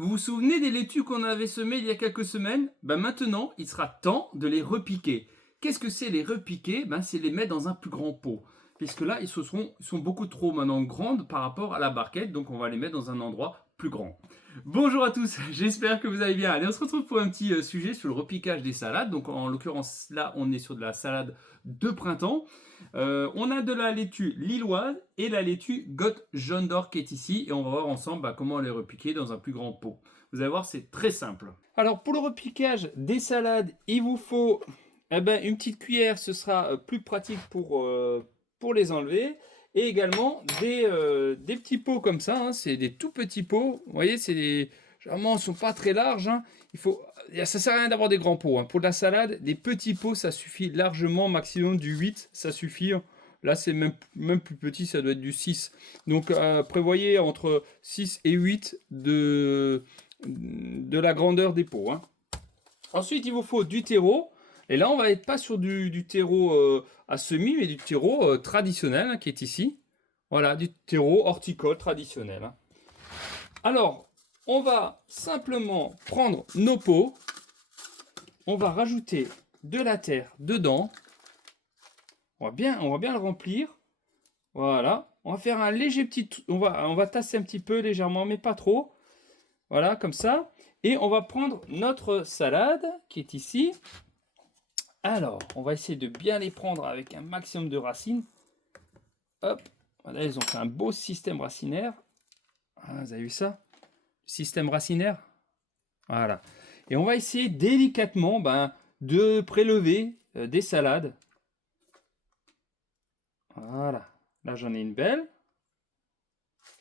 Vous vous souvenez des laitues qu'on avait semées il y a quelques semaines? Maintenant, il sera temps de les repiquer. Qu'est-ce que c'est les repiquer? C'est les mettre dans un plus grand pot. Puisque là, ils sont beaucoup trop maintenant grandes par rapport à la barquette, donc on va les mettre dans un endroit plus grand. Bonjour à tous, j'espère que vous allez bien. Allez, on se retrouve pour un petit sujet sur le repiquage des salades. Donc en l'occurrence, là, on est sur de la salade de printemps. On a de la laitue lilloise et la laitue Got jaune d'or qui est ici. Et on va voir ensemble comment les repiquer dans un plus grand pot. Vous allez voir, c'est très simple. Alors pour le repiquage des salades, il vous faut une petite cuillère. Ce sera plus pratique pour les enlever. Et également des petits pots comme ça. Hein. C'est des tout petits pots. Vous voyez, c'est des... Généralement, ils ne sont pas très larges. Hein. Ça sert à rien d'avoir des grands pots. Hein. Pour de la salade, des petits pots, ça suffit largement. Maximum du 8, ça suffit. Là, c'est même plus petit, ça doit être du 6. Donc, prévoyez entre 6 et 8 de la grandeur des pots. Hein. Ensuite, il vous faut du terreau. Et là, on va être pas sur du terreau à semis, mais du terreau traditionnel hein, qui est ici. Voilà, du terreau horticole traditionnel. Hein. Alors, on va simplement prendre nos pots. On va rajouter de la terre dedans. On va bien le remplir. Voilà. On va faire un léger petit... On va tasser un petit peu légèrement, mais pas trop. Voilà, comme ça. Et on va prendre notre salade qui est ici. Alors, on va essayer de bien les prendre avec un maximum de racines. Hop. Voilà, ils ont fait un beau système racinaire. Ah, vous avez vu ça? Système racinaire. Voilà. Et on va essayer délicatement de prélever des salades. Voilà. Là, j'en ai une belle.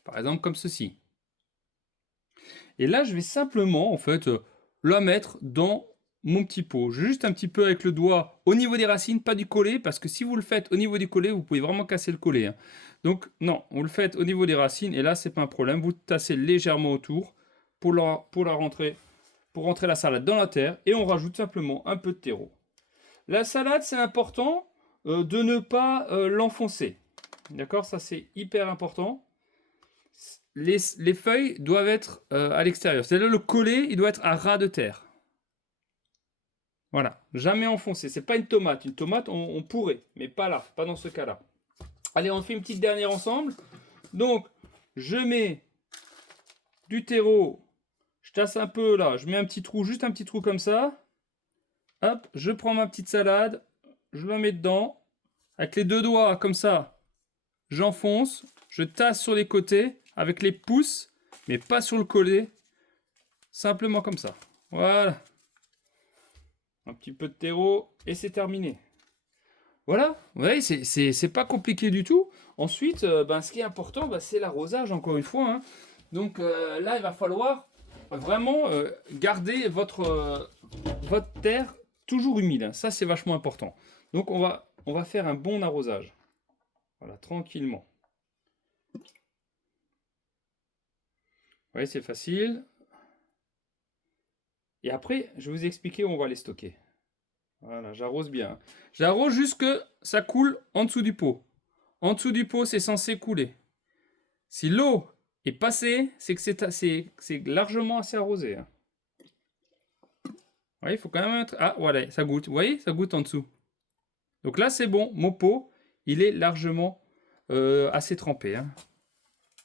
Par exemple, comme ceci. Et là, je vais simplement, en fait, la mettre dans mon petit pot. Juste un petit peu avec le doigt au niveau des racines, pas du collet, parce que si vous le faites au niveau du collet, vous pouvez vraiment casser le collet. Hein. Donc, non, vous le faites au niveau des racines, et là, c'est pas un problème. Vous tassez légèrement autour pour rentrer la salade dans la terre, et on rajoute simplement un peu de terreau. La salade, c'est important de ne pas l'enfoncer. D'accord? Ça, c'est hyper important. Les feuilles doivent être à l'extérieur. C'est-à-dire le collet, il doit être à ras de terre. Voilà, jamais enfoncé. C'est pas une tomate. Une tomate, on pourrait, mais pas là, pas dans ce cas-là. Allez, on fait une petite dernière ensemble. Donc, je mets du terreau. Je tasse un peu là. Je mets un petit trou, juste un petit trou comme ça. Hop, je prends ma petite salade. Je la mets dedans. Avec les deux doigts, comme ça, j'enfonce. Je tasse sur les côtés avec les pouces, mais pas sur le collet. Simplement comme ça. Voilà. Un petit peu de terreau et c'est terminé. Voilà, vous voyez, c'est pas compliqué du tout. Ensuite, ce qui est important, c'est l'arrosage, encore une fois. Hein. Donc là, il va falloir vraiment garder votre terre toujours humide. Hein. Ça, c'est vachement important. Donc on va faire un bon arrosage. Voilà, tranquillement. Vous voyez, c'est facile. Et après, je vais vous expliquer où on va les stocker. Voilà, j'arrose bien. J'arrose jusque ça coule en dessous du pot. En dessous du pot, c'est censé couler. Si l'eau est passée, c'est que c'est largement assez arrosé. Hein. Vous voyez, il faut quand même être... Ah, voilà, ça goûte. Vous voyez, ça goûte en dessous. Donc là, c'est bon. Mon pot, il est largement assez trempé. Hein.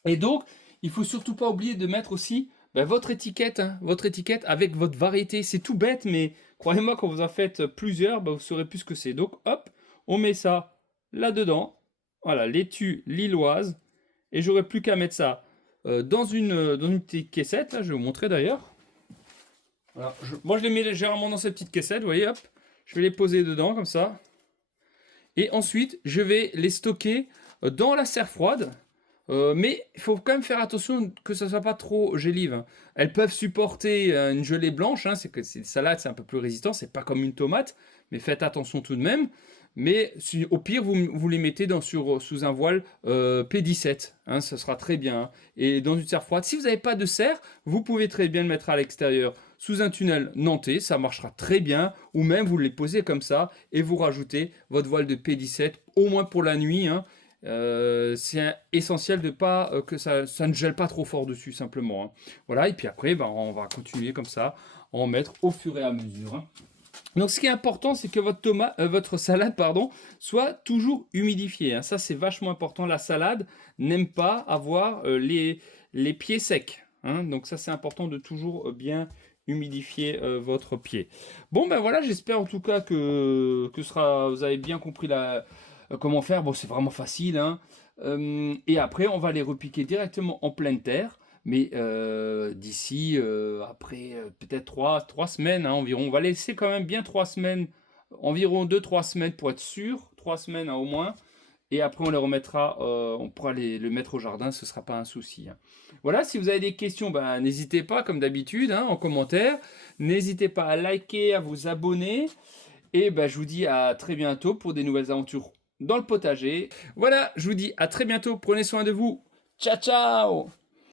Et donc, il faut surtout pas oublier de mettre aussi votre étiquette avec votre variété. C'est tout bête, mais croyez-moi, quand vous en faites plusieurs, vous saurez plus ce que c'est. Donc, hop, on met ça là-dedans. Voilà, laitue lilloise. Et j'aurai plus qu'à mettre ça dans une petite caissette. Là, je vais vous montrer d'ailleurs. Voilà, moi, je les mets légèrement dans cette petite caissette. Vous voyez, hop, je vais les poser dedans comme ça. Et ensuite, je vais les stocker dans la serre froide. Mais il faut quand même faire attention que ça ne soit pas trop gélive. Hein. Elles peuvent supporter une gelée blanche, hein, c'est que ces salades c'est un peu plus résistant, c'est pas comme une tomate, mais faites attention tout de même. Mais au pire, vous les mettez sous un voile P17, hein, ça sera très bien. Hein. Et dans une serre froide, si vous n'avez pas de serre, vous pouvez très bien le mettre à l'extérieur sous un tunnel nantais, ça marchera très bien. Ou même vous les posez comme ça et vous rajoutez votre voile de P17, au moins pour la nuit. Hein, C'est essentiel de pas que ça ne gèle pas trop fort dessus simplement, hein. Voilà, et puis après, ben, on va continuer comme ça, en mettre au fur et à mesure, hein. Donc ce qui est important, c'est que votre salade pardon, soit toujours humidifiée, hein. Ça, c'est vachement important. La salade n'aime pas avoir les pieds secs, hein. Donc ça, c'est important de toujours bien humidifier votre pied. Bon, ben voilà, j'espère en tout cas vous avez bien compris comment faire. Bon, c'est vraiment facile, hein. Et après, on va les repiquer directement en pleine terre. Mais d'ici, après peut-être trois semaines, hein, environ, on va laisser quand même bien 3 semaines, environ 2 3 semaines pour être sûr, 3 semaines hein, au moins. Et après, on les remettra, on pourra le mettre au jardin, ce ne sera pas un souci, hein. Voilà, si vous avez des questions, ben, n'hésitez pas, comme d'habitude, hein, en commentaire. N'hésitez pas à liker, à vous abonner. Et ben, je vous dis à très bientôt pour des nouvelles aventures dans le potager. Voilà, je vous dis à très bientôt, prenez soin de vous. Ciao, ciao!